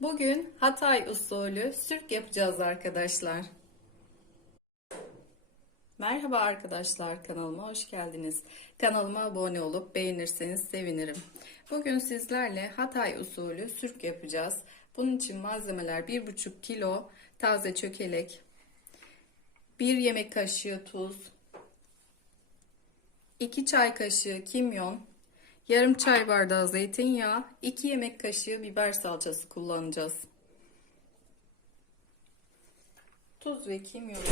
Bugün Hatay usulü sürk yapacağız arkadaşlar. Merhaba arkadaşlar kanalıma hoş geldiniz. Kanalıma abone olup beğenirseniz sevinirim. Bugün sizlerle Hatay usulü sürk yapacağız. Bunun için malzemeler 1,5 kilo taze çökelek, 1 yemek kaşığı tuz, 2 çay kaşığı kimyon, yarım çay bardağı zeytinyağı, 2 yemek kaşığı biber salçası kullanacağız. Tuz ve kimyonu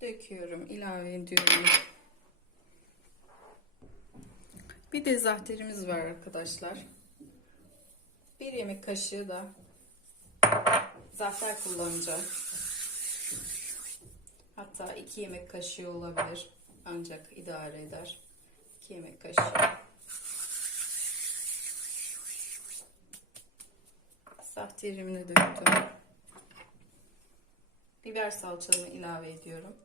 döküyorum, ilave ediyorum. Bir de zahterimiz var arkadaşlar. Bir yemek kaşığı da zahter kullanacağım. Hatta iki yemek kaşığı olabilir. Ancak idare eder. 2 yemek kaşığı. Sahterimini döktüm. Biber salçamı ilave ediyorum.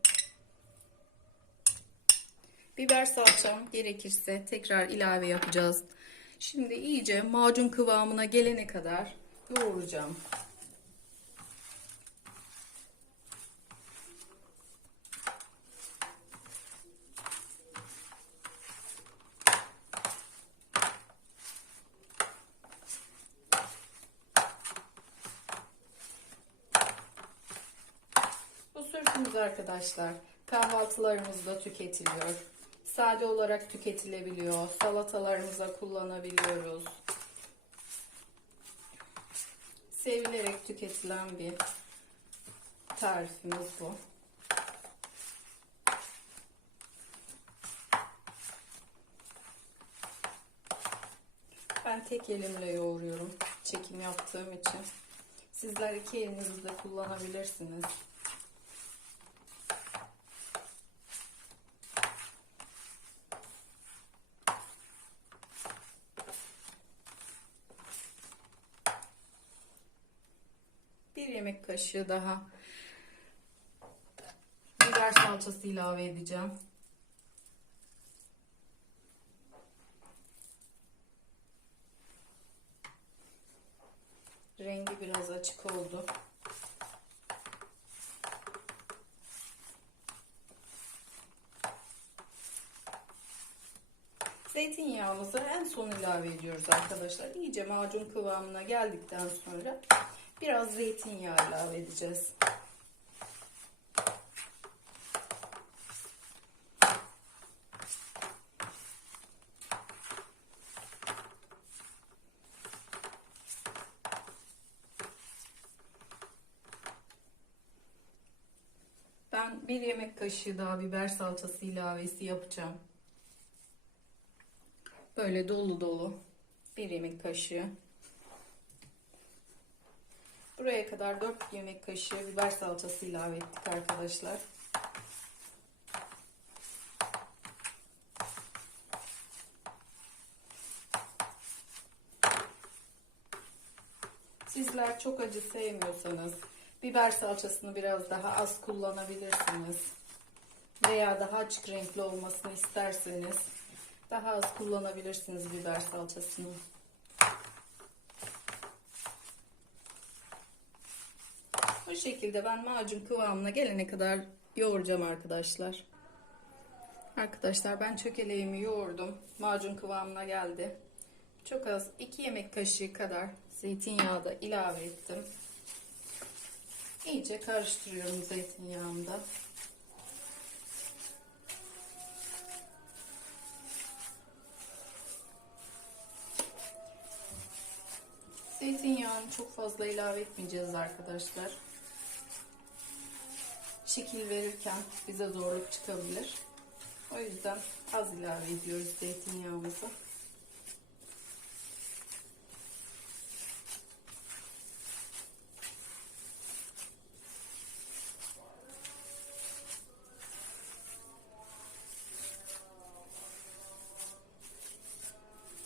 Biber salçam gerekirse tekrar ilave yapacağız. Şimdi iyice macun kıvamına gelene kadar yoğuracağım. Bu sürtümüz arkadaşlar kahvaltılarımızda tüketiliyor. Sade olarak tüketilebiliyor. Salatalarımıza kullanabiliyoruz. Sevilerek tüketilen bir tarifimiz bu. Ben tek elimle yoğuruyorum. Çekim yaptığım için. Sizler iki elinizle kullanabilirsiniz. Bir yemek kaşığı daha biber salçası ilave edeceğim. Rengi biraz açık oldu. Zeytinyağımızı en son ilave ediyoruz arkadaşlar. İyice macun kıvamına geldikten sonra biraz zeytinyağı ilave edeceğiz. Ben bir yemek kaşığı daha biber salçası ilavesi yapacağım. Böyle dolu dolu bir yemek kaşığı. Buraya kadar 4 yemek kaşığı biber salçası ilave ettik arkadaşlar. Sizler çok acı sevmiyorsanız biber salçasını biraz daha az kullanabilirsiniz. Veya daha açık renkli olmasını isterseniz daha az kullanabilirsiniz biber salçasını. Bu şekilde ben macun kıvamına gelene kadar yoğuracağım arkadaşlar. Arkadaşlar ben çökeleğimi yoğurdum. Macun kıvamına geldi. Çok az 2 yemek kaşığı kadar zeytinyağı da ilave ettim. İyice karıştırıyorum zeytinyağında. Zeytinyağını çok fazla ilave etmeyeceğiz arkadaşlar. Şekil verirken bize zorluk çıkabilir. O yüzden az ilave ediyoruz zeytinyağımızı.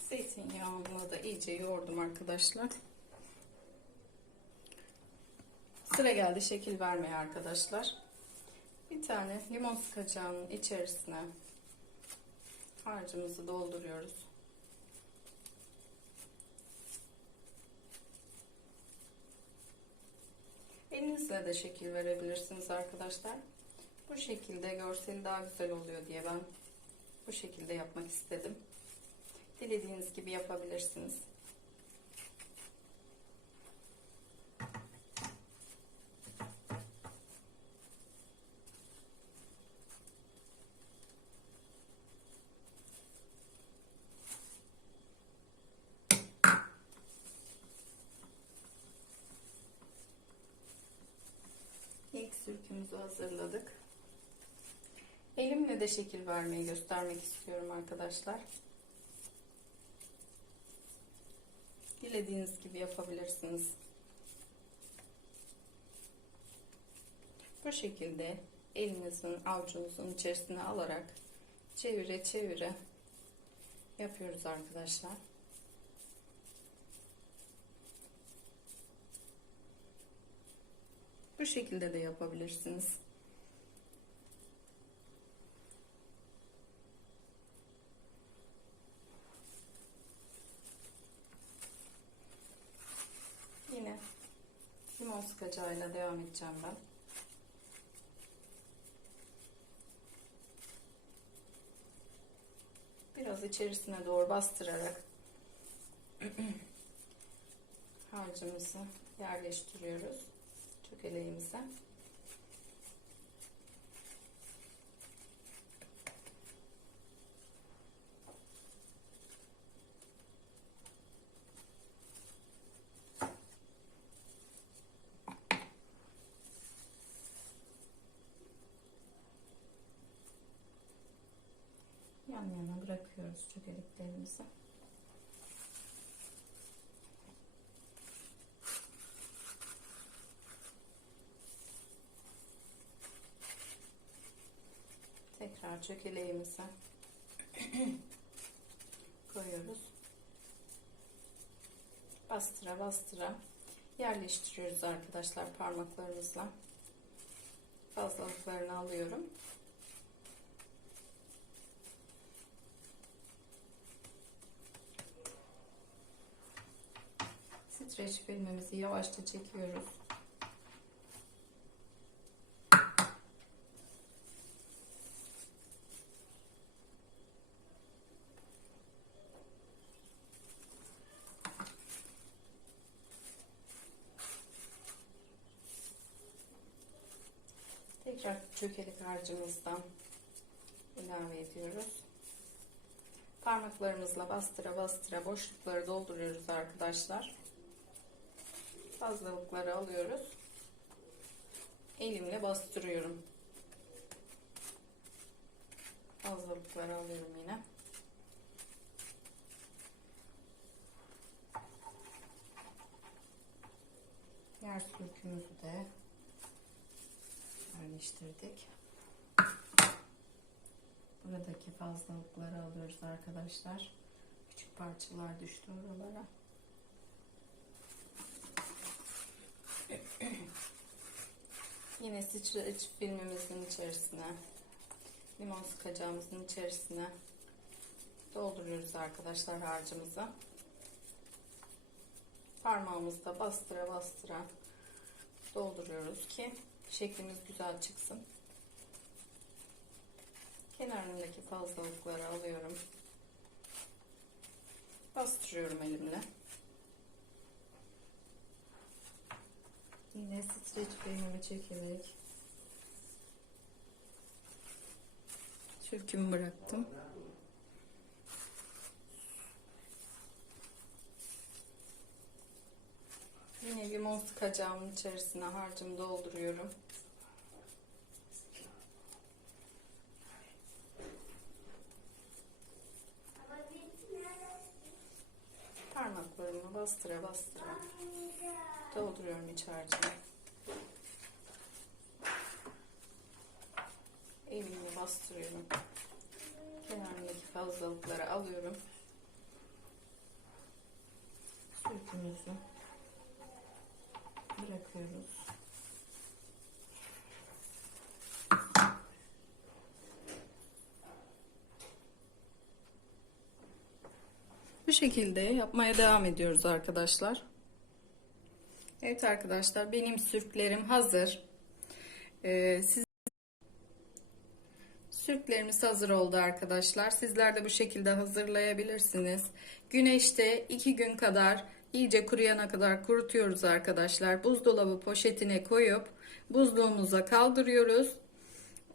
Zeytinyağını da iyice yoğurdum arkadaşlar. Sıra geldi şekil vermeye arkadaşlar. Bir tane limon sıkacağının içerisine harcımızı dolduruyoruz. Elinizle de şekil verebilirsiniz arkadaşlar. Bu şekilde görseli daha güzel oluyor diye ben bu şekilde yapmak istedim. Dilediğiniz gibi yapabilirsiniz. Sürkümüzü hazırladık. Elimle de şekil vermeyi göstermek istiyorum arkadaşlar. Dilediğiniz gibi yapabilirsiniz. Bu şekilde elinizin avucunuzun içerisine alarak çevire çevire yapıyoruz arkadaşlar. Bu şekilde de yapabilirsiniz. Yine limon sıkacağıyla devam edeceğim ben. Biraz içerisine doğru bastırarak harcımızı yerleştiriyoruz çökeleğimize. yan yana bırakıyoruz çökeliklerimizi. Tekrar koyuyoruz. Bastıra bastıra yerleştiriyoruz arkadaşlar parmaklarımızla. Fazlalıklarını alıyorum. streç filmimizi yavaşça çekiyoruz. Tekrar çökelik harcımızdan ilave ediyoruz. Parmaklarımızla bastıra bastıra boşlukları dolduruyoruz arkadaşlar fazlalıkları alıyoruz. Elimle bastırıyorum. Fazlalıkları alıyorum yine. Yer sürkümüzü de yerleştirdik. Buradaki fazlalıkları alıyoruz arkadaşlar. Küçük parçalar düştü oralara. Yine streç filmimizin içerisine limon sıkacağımızın içerisine dolduruyoruz arkadaşlar harcımızı. Parmağımızda bastıra bastıra dolduruyoruz ki şeklimiz güzel çıksın. Kenarındaki fazlalıkları alıyorum. Bastırıyorum elimle. Yine streç filmimi çekerek sürkümü bıraktım. Yine limon sıkacağımın içerisine harcımı dolduruyorum. Parmaklarımı bastıra bastıra dolduruyorum iç harcını. Elimle bastırıyorum. Kenarındaki fazlalıkları alıyorum. Bırakıyoruz. Bu şekilde yapmaya devam ediyoruz arkadaşlar. Evet arkadaşlar benim sürüklerim hazır. Ee, siz Sürüklerimiz hazır oldu arkadaşlar. Sizler de bu şekilde hazırlayabilirsiniz. Güneşte 2 gün kadar iyice kuruyana kadar kurutuyoruz arkadaşlar. Buzdolabı poşetine koyup buzluğumuza kaldırıyoruz.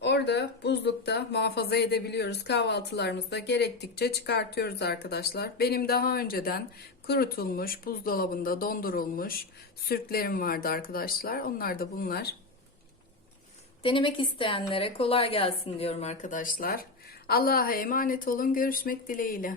Orada buzlukta muhafaza edebiliyoruz. Kahvaltılarımızda gerektikçe çıkartıyoruz arkadaşlar. Benim daha önceden kurutulmuş, buzdolabında dondurulmuş sürüklerim vardı arkadaşlar. Onlar da bunlar. Denemek isteyenlere kolay gelsin diyorum arkadaşlar. Allah'a emanet olun. Görüşmek dileğiyle.